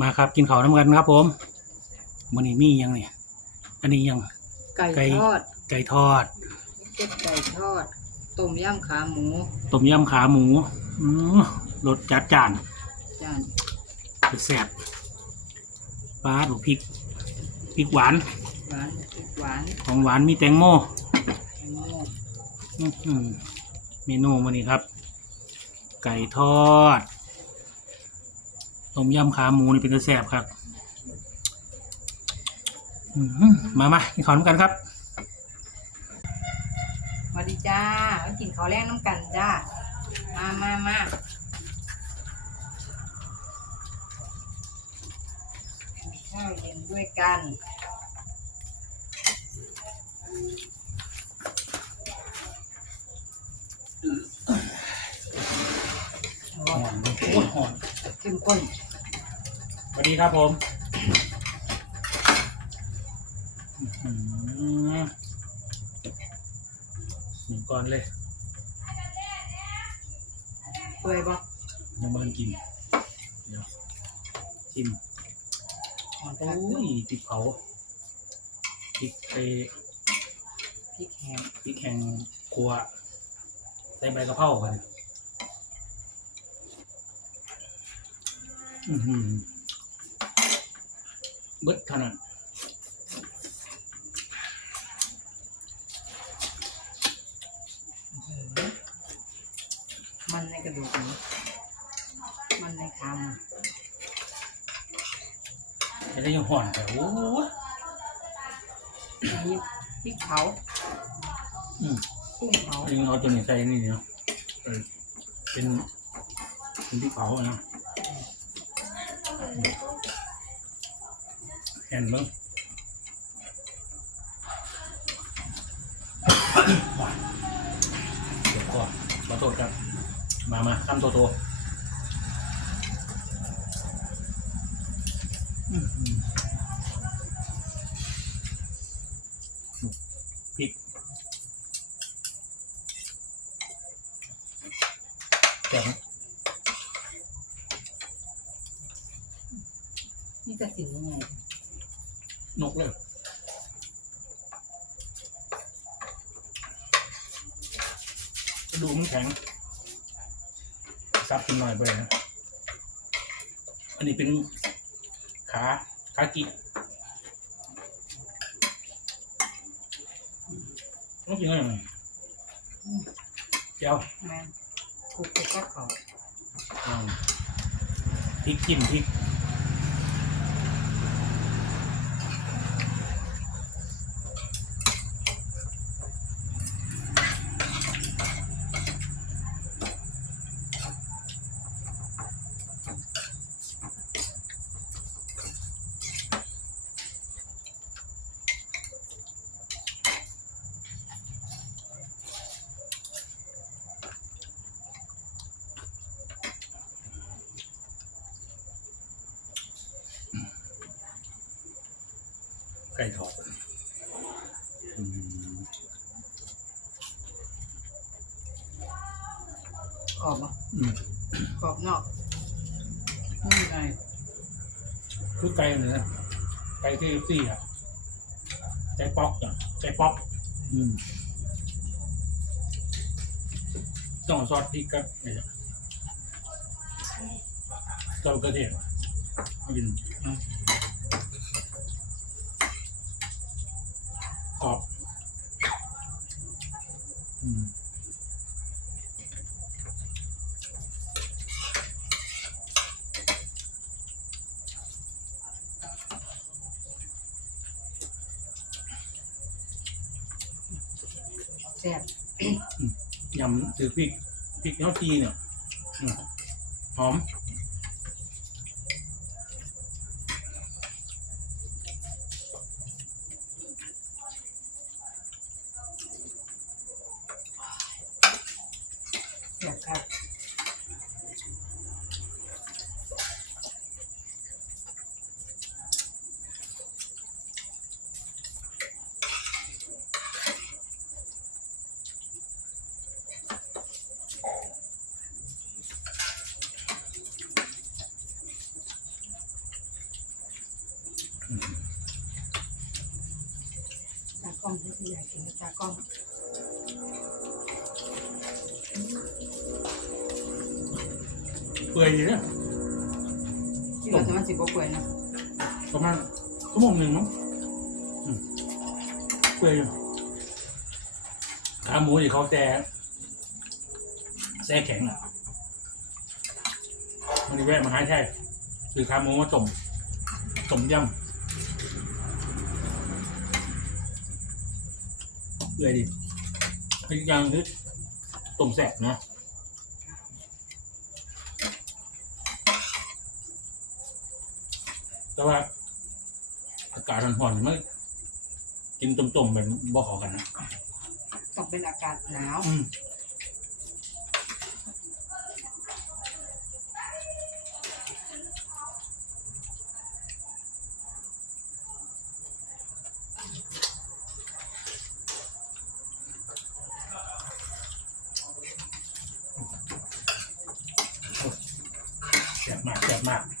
มาครับกินข้าวน้ำกันครับ ผมวันนี้มีหยังเนี่ยอันนี้ยังไก่ไก่ทอดไก่ทอดเก็ดไก่ทอดต้มยำขาหมูต้มยำขาหมูอืมรสจัดจานจานแซ่บปลาถูกพริกพริกหวานหวานพริกหวานของหวานมีแตงโมแตงโมอื้อหือเมนูวันนี้ครับ ไก่ทอด ต้มยำขาหมูนี่เป็นตัวแซ่บครับอื้อหือมามากินข้าวน้ำกันครับสวัสดีจ้ามากินข้าวแรงน้ำกันจ้า มามามาข้าวเย็นด้วยกัน หอนโอ้ยหอนเข้มข้นส วัสดีครับผมอื้อหือหนึ่งก่อนเลยเปื่อยบ่ยังไมันกิน เดี๋ยวชิมหอมโอ้จังยพริกเผาพริกเอพริกแห้งพริกแห้งครัวใส่ใบกะเพรากันอือหือ เบิดเท่านั้นมันในกระดูกหมูมันในขาหมูจะได้ยังห่อนแต่โอ้ยอันนี้พริกเผาอืมกุ้งเผายิงเอาตัวนี้ใส่นี่เนาะเออเป็นเป็นพริกเผาอะนะ เห็นมั้งเดี๋ยวก่อนขอโทษครับ มามาคำโตโตอืมหือพริกแกง นี่จะสินยังไง นกเลยกระ ดูกมันแข็ง ซับกินหน่อยไปนะ อันนี้เป็นขาขากิต้องกินอะไรไหมเจ้าแม่นคุกคุกก็เขาอืมพริกจิ้มพริก ไก่ทอดอืมกรอบอะอืมกรอบนอกนี่ไงคือไก่เนื้อไก่ที่ซี่อะใจป๊อกอะใจป๊อกอืมต้องเอาซอสพริกกับเนี่ยซอสกระเทียมเอากิน ยำถือพริกพริกเนาจีเนี่ยหอม องที่อยากกินตากล้องเปื่อยดีนะที่เราจะมาสิบกว่าเปื่อยนะประมาณชั่วโมงหนึ่งมั้งอืมเปื่อยอยู่ขาหมูที่เขาแซ่แซ่แข็งอะมันนี้แวะมาหาแท้คือขาหมูมาต้มต้มยำ ปื่อยดีอีกอย่างคือต้มแซ่บเนาะแต่ว่าอากาศร้อนๆมันกินต้มๆแบบบ่เข้ากันนะ ต้องเป็นอากาศหนาว อืมแซ่ บมากแซ่บมา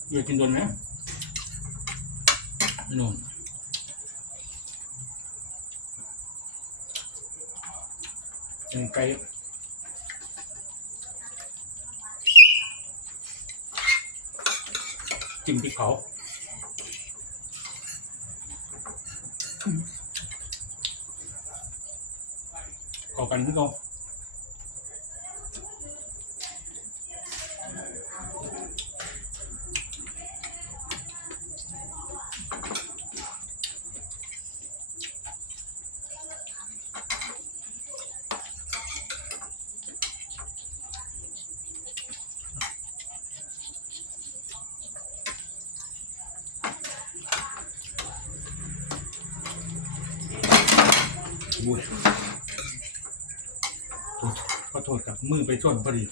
กเยกินโดนไหมไม่นอนยังไกลจิ้มพริกเผาเข้ากันที่เขา อุ้ยโทษขอโทษครับมือไปชนพอดี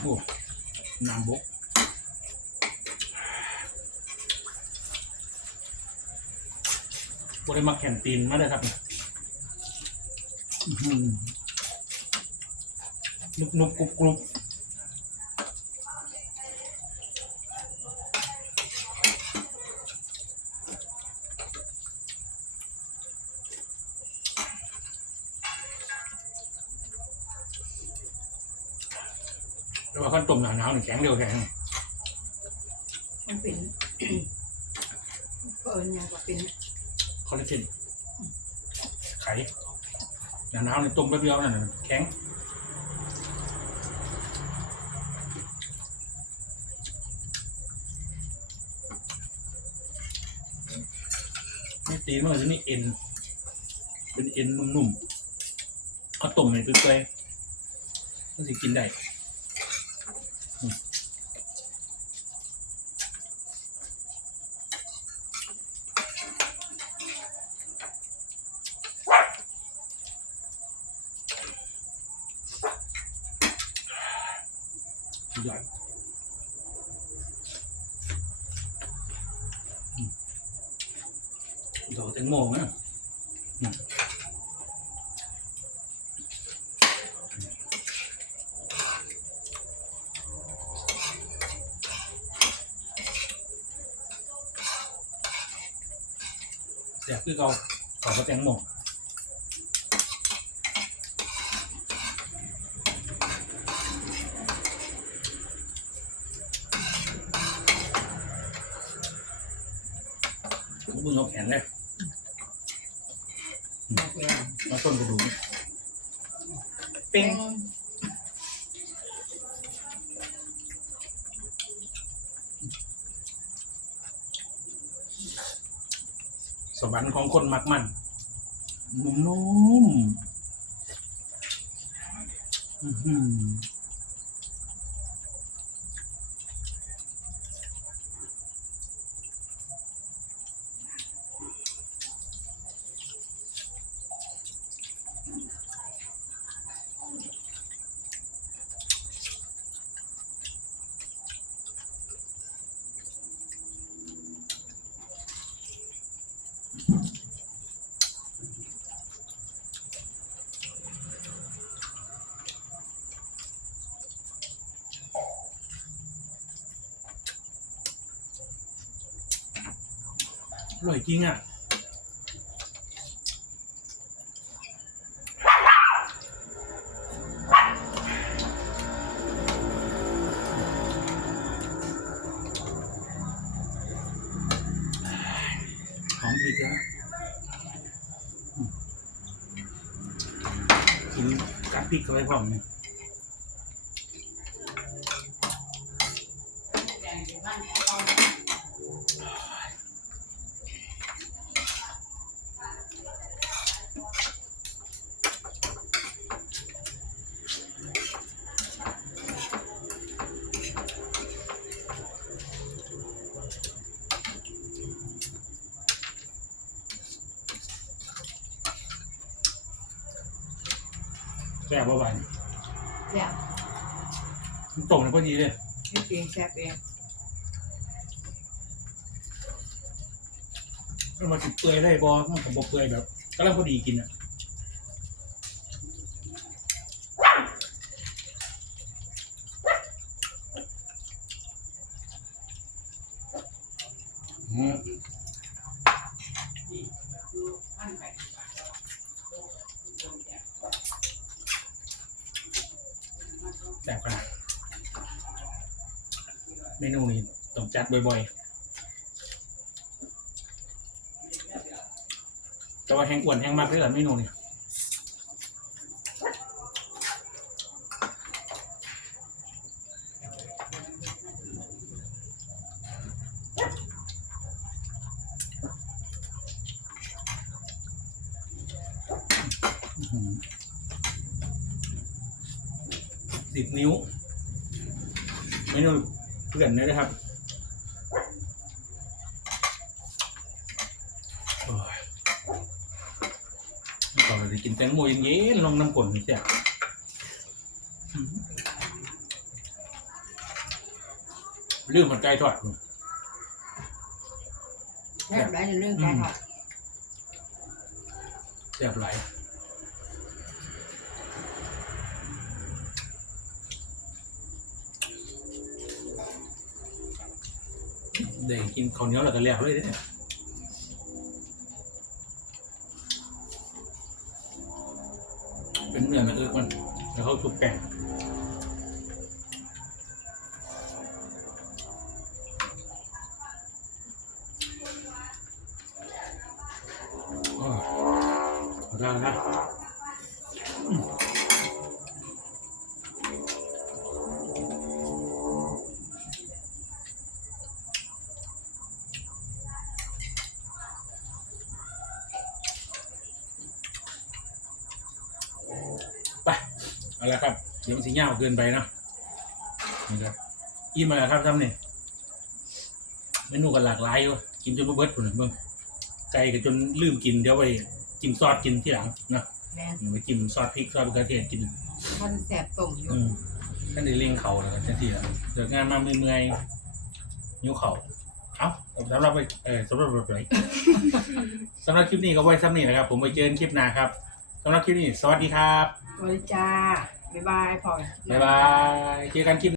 โอ้น้ำบก บริมาแข่นตีนมาเลยครับนุบนุบกรุบกรุบแต่ว่าขั้นต้มหนาหนาวหนี่งแข็งเร็วแข็งมันเป็นก็เอิญยังก็เป็น คอลลาเจนไข่หนาหนาวนี่ต้มแป๊บเดียวนั่นน่ะแข็งไม่ตีนมันจะนี่เอ็น เป็นเอ็นนุ่มๆเขาต้มในเปื่อยๆมันสิกินได้ สุดยอดอืมดอกแตงโมนะอืมแซ่บคือเขาเขาก็แตงโม ผมมึงเอาแขนเลยโอเคมาต้นกระดูกเป็ปิ้นงสวรรค์ของคนมักมันนุ่มๆ อร่อยจริงอ่ะ พริกเข้าไปพร้อมเนี่ย ซ่บบ่บานแซ่บมันตรงเลยพอดีเลยนี่เองแซ่บเองมันมาสิเปื่อยได้บ่มันก็บ่เปื่อยแบบกำลังพอดีกินอะอืมแซ่บขนาดเมนูนี้ต้องจัด บ่อยๆ แต่ว่าแห้งอ้วนแห้งมากเลยล่ะเมนูนี้สิบนิ้วเมนูเพื่อนเลยนะครับโอ้ย ก่อนเราจะกินแตงโมเย็นๆลงน้ำกลนนี่ใช่เรื่องมันไก่ทอดแซ่บได้ในเรื่องการทอดแซ่บหลายเด็กกินข้าวเหนียวแล้วก็แล้วเลยเนี่ย เป็นเนื้อนะเออมัน แล้วเขาชุบแป้งอ้ยเอาได้แล้ ละครับเดี๋ยวมันสิยาวเกินไปเนาะนะครับอิ่มมาแล้วครับท่านนี่เมนูกันหลากหลายอยู่กินจนบ่เบิดพุ่นน่ะเบิ่งไก่ก็จนลืมกินเดี๋ยวไปจิ้มซอสกินที่หลังเนาะแม่นเดี๋ยวไปจิ้มซอสพริกซอสมะเขือเทศกินท่านแซ่บต้มอยู่ อืมท่านได้เลี้ยงเขาแล้วจังซี่ล่ะเลิกงานมาเมื่อยๆนิ้วเขาเอ้าสำหรับไปเออสำหรับไปสำหรับคลิปนี้ก็ไว้ซ้ำนี้นะครับ ผมไปเจอกันคลิปหน้าครับสำหรับคลิปนี้ สวัสดีครับสวัสดีจ้า บ๊ายบายพอบ๊ายบาย เจอกันคลิป